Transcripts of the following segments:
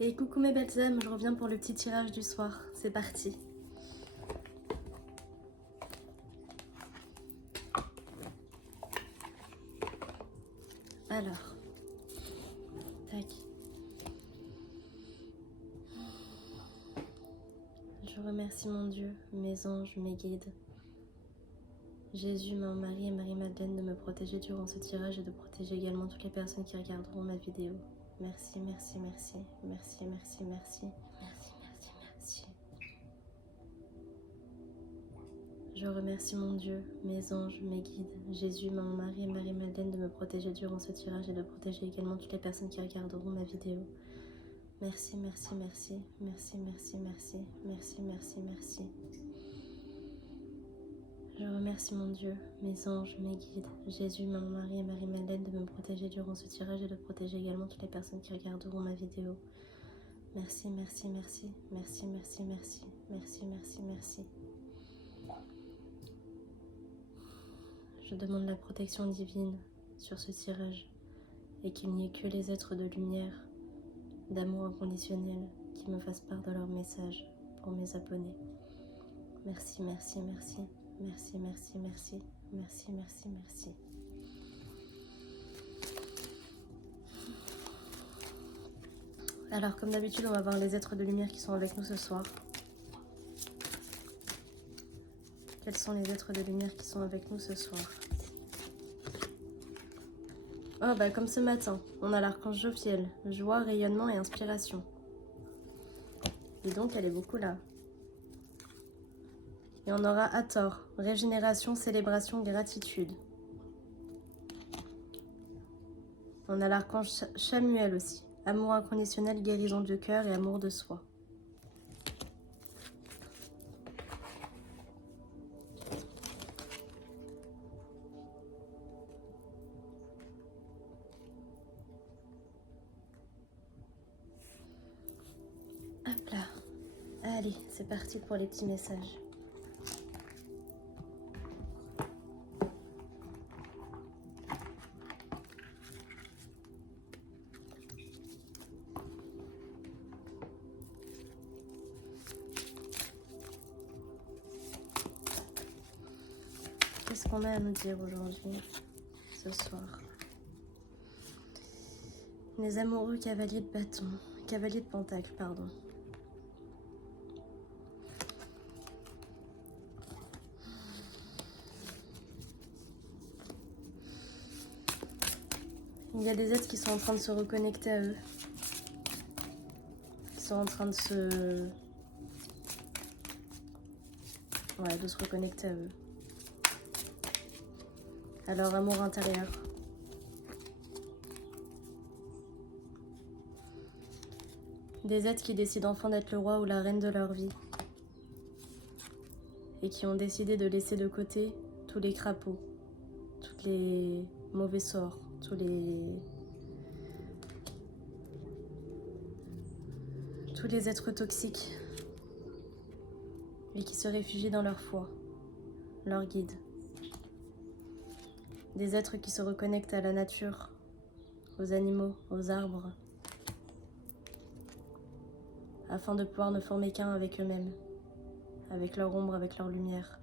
Et coucou mes belles âmes, je reviens pour le petit tirage du soir. C'est parti. Alors, tac. Je remercie mon Dieu, mes anges, mes guides, Jésus, mon mari et Marie-Madeleine de me protéger durant ce tirage et de protéger également toutes les personnes qui regarderont ma vidéo. Merci, merci, merci, merci, merci, merci, merci, merci, merci. Je remercie mon Dieu, mes anges, mes guides, Jésus, mon mari et Marie-Madeleine de me protéger durant ce tirage et de protéger également toutes les personnes qui regarderont ma vidéo. Merci, merci, merci, merci, merci, merci, merci, merci, merci. Je remercie mon Dieu, mes anges, mes guides, Jésus, mon mari et Marie-Madeleine de me protéger durant ce tirage et de protéger également toutes les personnes qui regarderont ma vidéo. Merci, merci, merci, merci, merci, merci, merci, merci, merci. Je demande la protection divine sur ce tirage et qu'il n'y ait que les êtres de lumière, d'amour inconditionnel qui me fassent part de leur message pour mes abonnés. Merci, merci, merci. Merci, merci, merci, merci, merci, merci. Alors, comme d'habitude, on va voir les êtres de lumière qui sont avec nous ce soir. Quels sont les êtres de lumière qui sont avec nous ce soir? Oh, bah comme ce matin, on a l'archange Jophiel, joie, rayonnement et inspiration. Et donc, elle est beaucoup là. Et on aura Hathor, régénération, célébration, gratitude. On a l'archange Chamuel aussi, amour inconditionnel, guérison du cœur et amour de soi. Hop là. Allez, c'est parti pour les petits messages. Qu'est-ce qu'on a à nous dire aujourd'hui, ce soir? Les amoureux cavaliers de bâton, cavaliers de pentacle, pardon. Il y a des êtres qui sont en train de se reconnecter à eux. Qui sont en train de se... Ouais, de se reconnecter à eux. À leur amour intérieur. Des êtres qui décident enfin d'être le roi ou la reine de leur vie. Et qui ont décidé de laisser de côté tous les crapauds, tous les mauvais sorts, tous les êtres toxiques. Et qui se réfugient dans leur foi, leur guide. Des êtres qui se reconnectent à la nature, aux animaux, aux arbres, afin de pouvoir ne former qu'un avec eux-mêmes, avec leur ombre, avec leur lumière.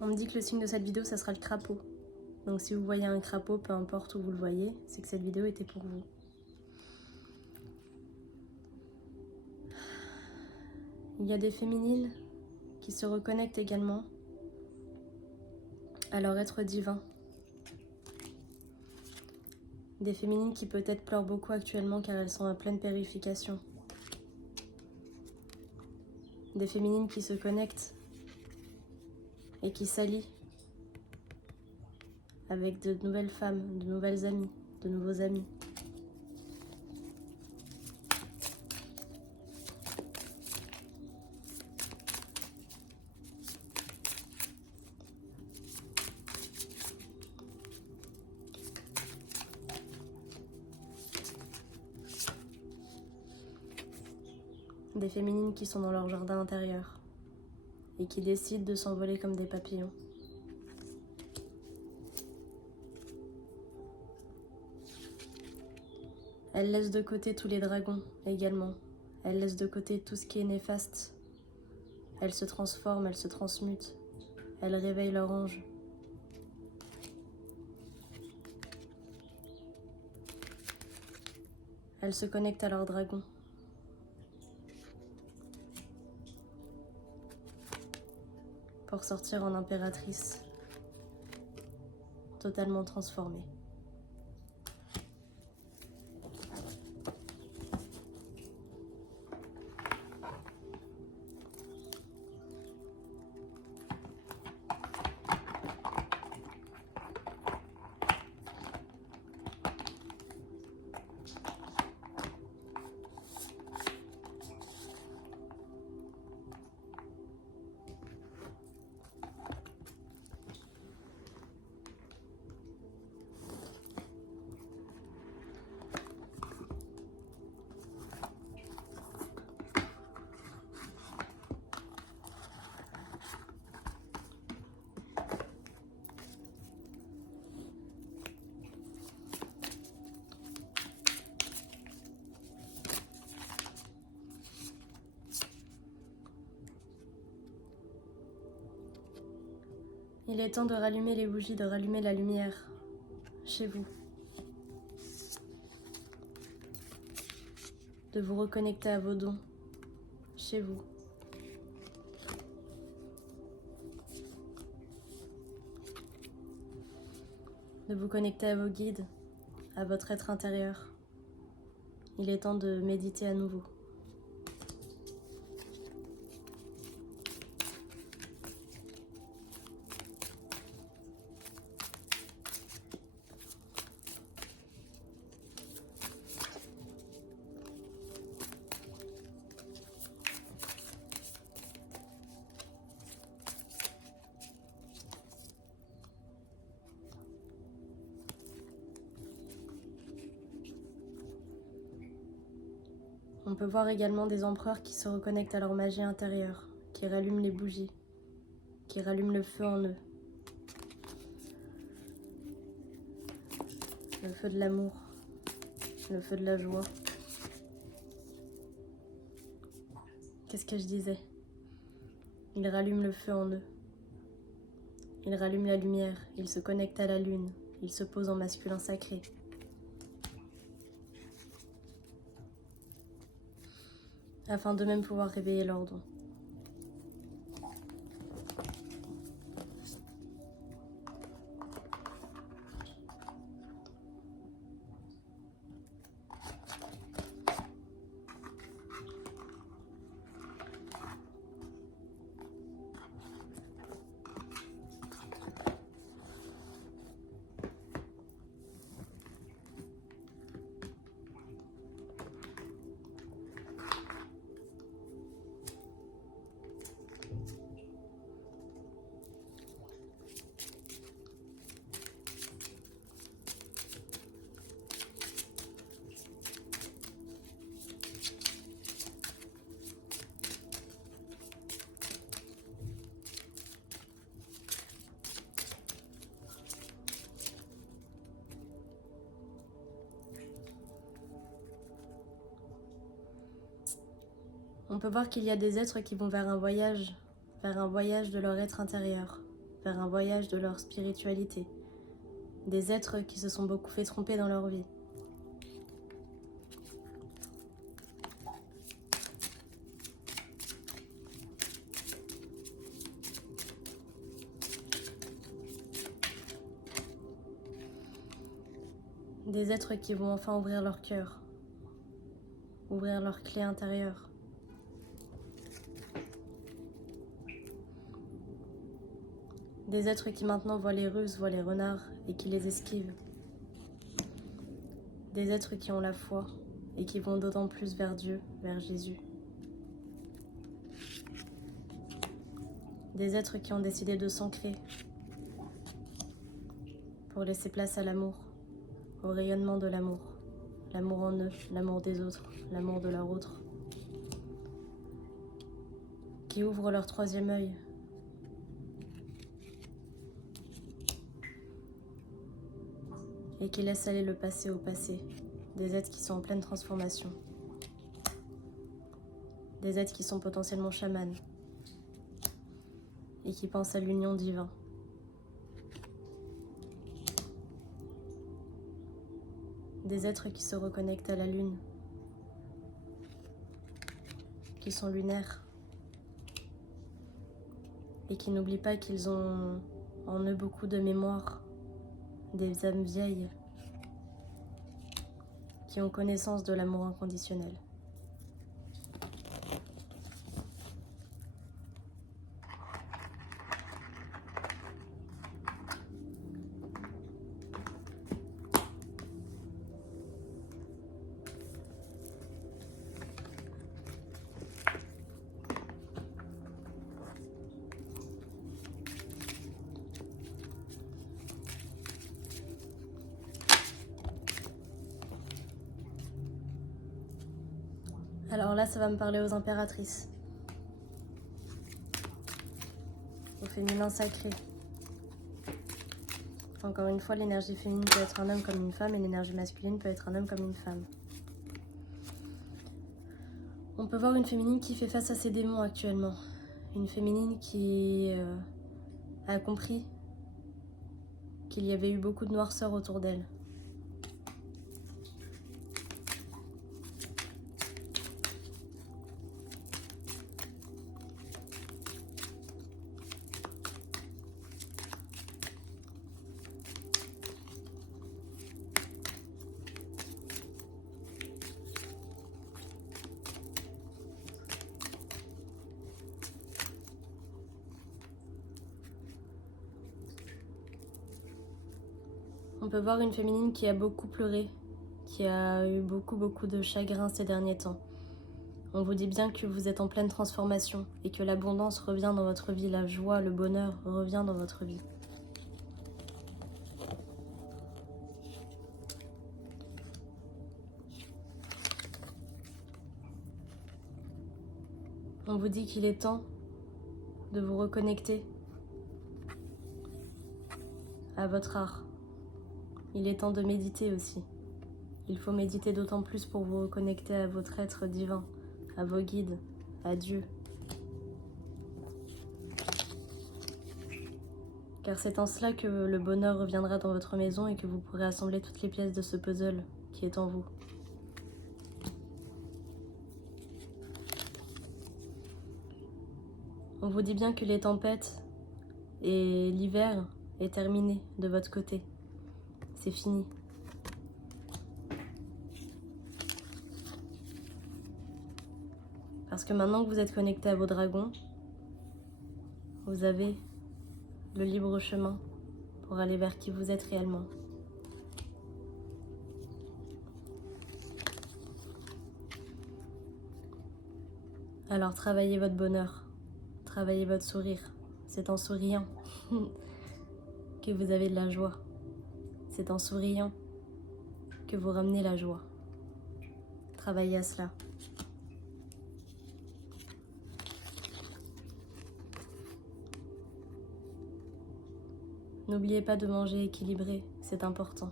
On me dit que le signe de cette vidéo, ça sera le crapaud. Donc si vous voyez un crapaud, peu importe où vous le voyez, c'est que cette vidéo était pour vous. Il y a des féminines qui se reconnectent également à leur être divin. Des féminines qui peut-être pleurent beaucoup actuellement car elles sont en pleine purification. Des féminines qui se connectent et qui s'allient avec de nouvelles femmes, de nouvelles amies, de nouveaux amis. Des féminines qui sont dans leur jardin intérieur et qui décident de s'envoler comme des papillons. Elles laissent de côté tous les dragons également. Elles laissent de côté tout ce qui est néfaste. Elles se transforment, elles se transmutent. Elles réveillent leur ange. Elles se connectent à leur dragon. Pour sortir en impératrice, totalement transformée. Il est temps de rallumer les bougies, de rallumer la lumière chez vous. De vous reconnecter à vos dons chez vous. De vous connecter à vos guides, à votre être intérieur. Il est temps de méditer à nouveau. On peut voir également des empereurs qui se reconnectent à leur magie intérieure, qui rallument les bougies, qui rallument le feu en eux. Le feu de l'amour, le feu de la joie. Qu'est-ce que je disais? Ils rallument le feu en eux. Ils rallument la lumière, ils se connectent à la lune, ils se posent en masculin sacré. Afin de même pouvoir réveiller leurs dons. On peut voir qu'il y a des êtres qui vont vers un voyage de leur être intérieur, vers un voyage de leur spiritualité. Des êtres qui se sont beaucoup fait tromper dans leur vie. Des êtres qui vont enfin ouvrir leur cœur, ouvrir leur clé intérieure. Des êtres qui maintenant voient les ruses, voient les renards et qui les esquivent. Des êtres qui ont la foi et qui vont d'autant plus vers Dieu, vers Jésus. Des êtres qui ont décidé de s'ancrer pour laisser place à l'amour, au rayonnement de l'amour. L'amour en eux, l'amour des autres, l'amour de leur autre. qui ouvrent leur troisième œil. Et qui laissent aller le passé au passé. Des êtres qui sont en pleine transformation. Des êtres qui sont potentiellement chamans. Et qui pensent à l'union divine. Des êtres qui se reconnectent à la lune. Qui sont lunaires. Et qui n'oublient pas qu'ils ont en eux beaucoup de mémoire. Des âmes vieilles qui ont connaissance de l'amour inconditionnel. Alors là, ça va me parler aux impératrices, au féminin sacré. Encore une fois, l'énergie féminine peut être un homme comme une femme et l'énergie masculine peut être un homme comme une femme. On peut voir une féminine qui fait face à ses démons actuellement. Une féminine qui a compris qu'il y avait eu beaucoup de noirceur autour d'elle. On peut voir une féminine qui a beaucoup pleuré, qui a eu beaucoup de chagrin ces derniers temps. On vous dit bien que vous êtes en pleine transformation et que l'abondance revient dans votre vie, la joie, le bonheur revient dans votre vie. On vous dit qu'il est temps de vous reconnecter à votre art. Il est temps de méditer aussi. Il faut méditer d'autant plus pour vous reconnecter à votre être divin, à vos guides, à Dieu. Car c'est en cela que le bonheur reviendra dans votre maison et que vous pourrez assembler toutes les pièces de ce puzzle qui est en vous. On vous dit bien que les tempêtes et l'hiver est terminé de votre côté. C'est fini. Parce que maintenant que vous êtes connecté à vos dragons, vous avez le libre chemin pour aller vers qui vous êtes réellement. Alors travaillez votre bonheur, travaillez votre sourire. C'est en souriant que vous avez de la joie. C'est en souriant que vous ramenez la joie. Travaillez à cela. N'oubliez pas de manger équilibré, c'est important.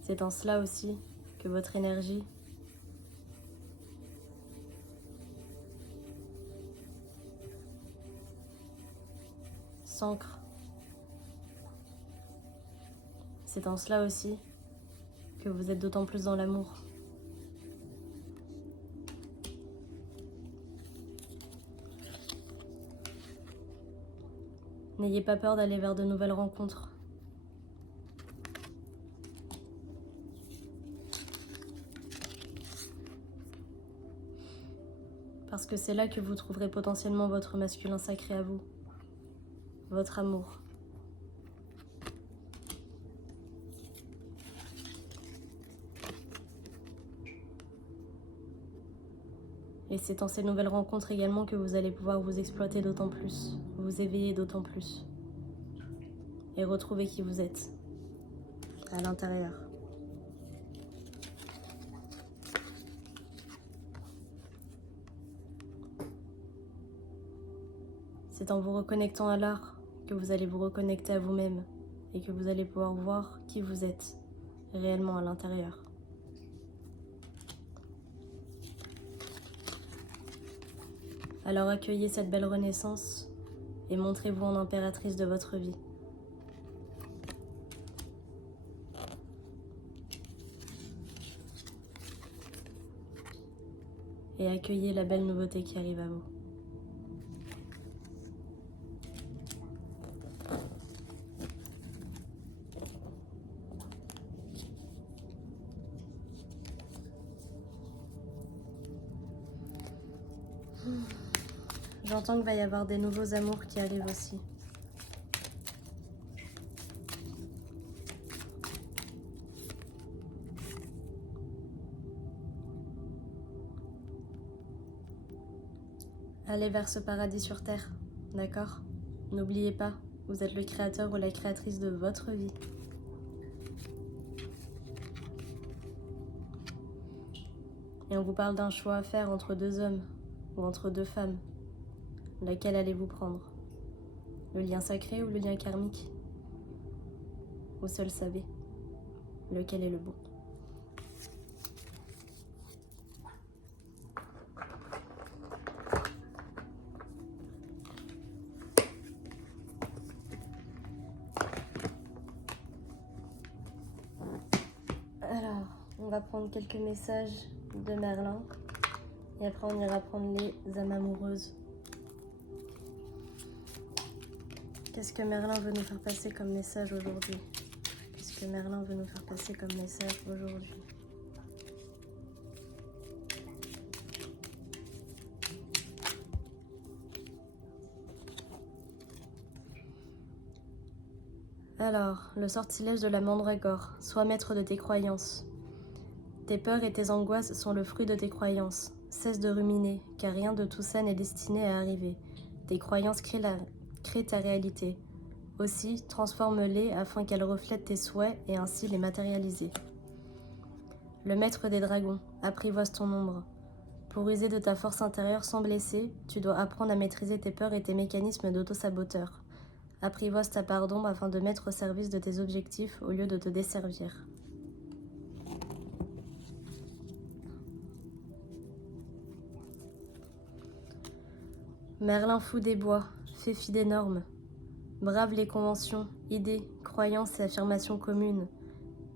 C'est en cela aussi que votre énergie s'ancre. C'est en cela aussi que vous êtes d'autant plus dans l'amour. N'ayez pas peur d'aller vers de nouvelles rencontres. Parce que c'est là que vous trouverez potentiellement votre masculin sacré à vous, votre amour. Et c'est dans ces nouvelles rencontres également que vous allez pouvoir vous exploiter d'autant plus, vous éveiller d'autant plus, et retrouver qui vous êtes, à l'intérieur. C'est en vous reconnectant à l'art que vous allez vous reconnecter à vous-même et que vous allez pouvoir voir qui vous êtes réellement à l'intérieur. Alors accueillez cette belle renaissance et montrez-vous en impératrice de votre vie. Et accueillez la belle nouveauté qui arrive à vous. J'entends qu'il va y avoir des nouveaux amours qui arrivent aussi. Allez vers ce paradis sur terre, d'accord? N'oubliez pas, vous êtes le créateur ou la créatrice de votre vie. Et on vous parle d'un choix à faire entre deux hommes ou entre deux femmes. Laquelle allez-vous prendre? Le lien sacré ou le lien karmique? Vous seul savez lequel est le bon. Alors, on va prendre quelques messages de Merlin et après on ira prendre les âmes amoureuses. Qu'est-ce que Merlin veut nous faire passer comme message aujourd'hui? Qu'est-ce que Merlin veut nous faire passer comme message aujourd'hui? Alors, le sortilège de la mandragore, sois maître de tes croyances. Tes peurs et tes angoisses sont le fruit de tes croyances. Cesse de ruminer, car rien de tout ça n'est destiné à arriver. Tes croyances créent ta réalité. Aussi, transforme-les afin qu'elles reflètent tes souhaits et ainsi les matérialiser. Le maître des dragons, apprivoise ton ombre. Pour user de ta force intérieure sans blesser, tu dois apprendre à maîtriser tes peurs et tes mécanismes d'auto-saboteur. Apprivoise ta part d'ombre afin de mettre au service de tes objectifs au lieu de te desservir. Merlin fou des bois, fée fi des normes. Brave les conventions, idées, croyances et affirmations communes.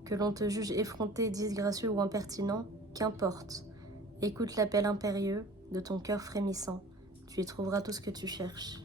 Que l'on te juge effronté, disgracieux ou impertinent, qu'importe. Écoute l'appel impérieux de ton cœur frémissant. Tu y trouveras tout ce que tu cherches.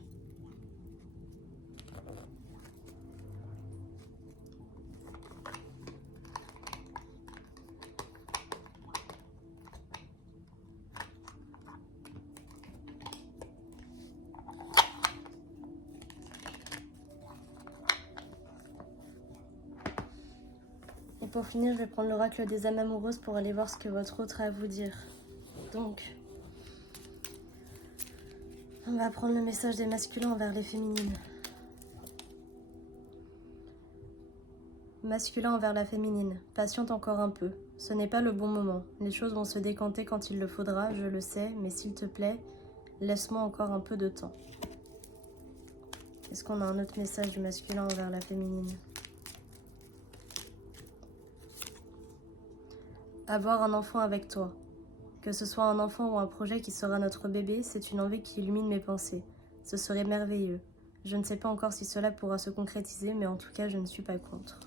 Et pour finir, je vais prendre l'oracle des âmes amoureuses pour aller voir ce que votre autre a à vous dire. Donc, on va prendre le message des masculins envers les féminines. Masculin envers la féminine, patiente encore un peu. Ce n'est pas le bon moment. Les choses vont se décanter quand il le faudra, je le sais, mais s'il te plaît, laisse-moi encore un peu de temps. Est-ce qu'on a un autre message du masculin envers la féminine? Avoir un enfant avec toi. Que ce soit un enfant ou un projet qui sera notre bébé, c'est une envie qui illumine mes pensées. Ce serait merveilleux. Je ne sais pas encore si cela pourra se concrétiser, mais en tout cas, je ne suis pas contre.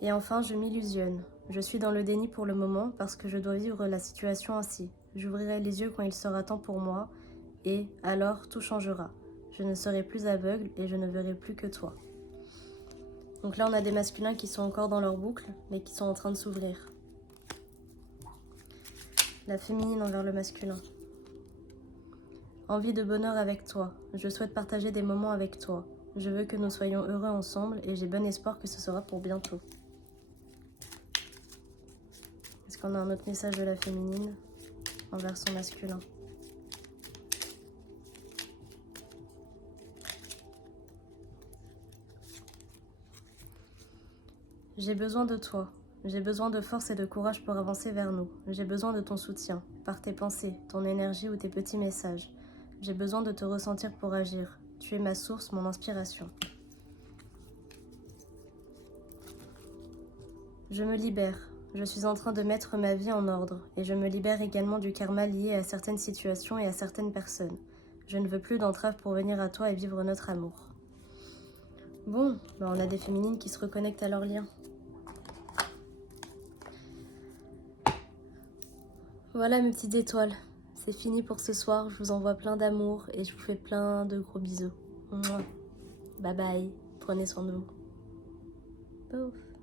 Et enfin, je m'illusionne. Je suis dans le déni pour le moment parce que je dois vivre la situation ainsi. J'ouvrirai les yeux quand il sera temps pour moi et alors tout changera. Je ne serai plus aveugle et je ne verrai plus que toi. Donc là, on a des masculins qui sont encore dans leur boucle, mais qui sont en train de s'ouvrir. La féminine envers le masculin. Envie de bonheur avec toi. Je souhaite partager des moments avec toi. Je veux que nous soyons heureux ensemble et j'ai bon espoir que ce sera pour bientôt. Est-ce qu'on a un autre message de la féminine envers son masculin? J'ai besoin de toi. J'ai besoin de force et de courage pour avancer vers nous. J'ai besoin de ton soutien, par tes pensées, ton énergie ou tes petits messages. J'ai besoin de te ressentir pour agir. Tu es ma source, mon inspiration. Je me libère. Je suis en train de mettre ma vie en ordre et je me libère également du karma lié à certaines situations et à certaines personnes. Je ne veux plus d'entraves pour venir à toi et vivre notre amour. Bon, on a des féminines qui se reconnectent à leur lien. Voilà mes petites étoiles. C'est fini pour ce soir. Je vous envoie plein d'amour et je vous fais plein de gros bisous. Mouah. Bye bye. Prenez soin de vous. Pouf.